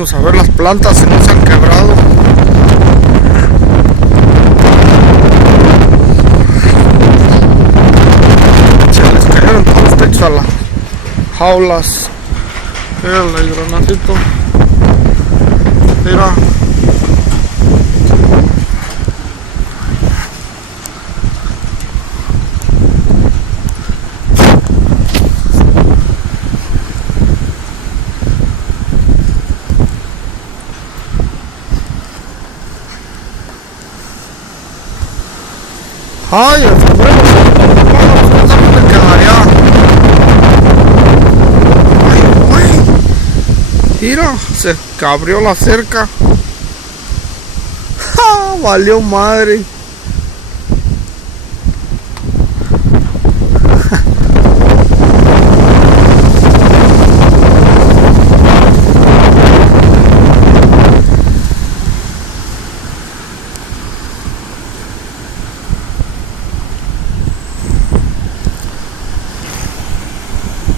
Vamos a ver las plantas si no se han quebrado. Se les cayeron todos los techos a las jaulas. Mira el hidronacito. Mira. Ay, el sombrero se quedaría. Ay, güey. Mira, se abrió la cerca. ¡Ja! Valió madre.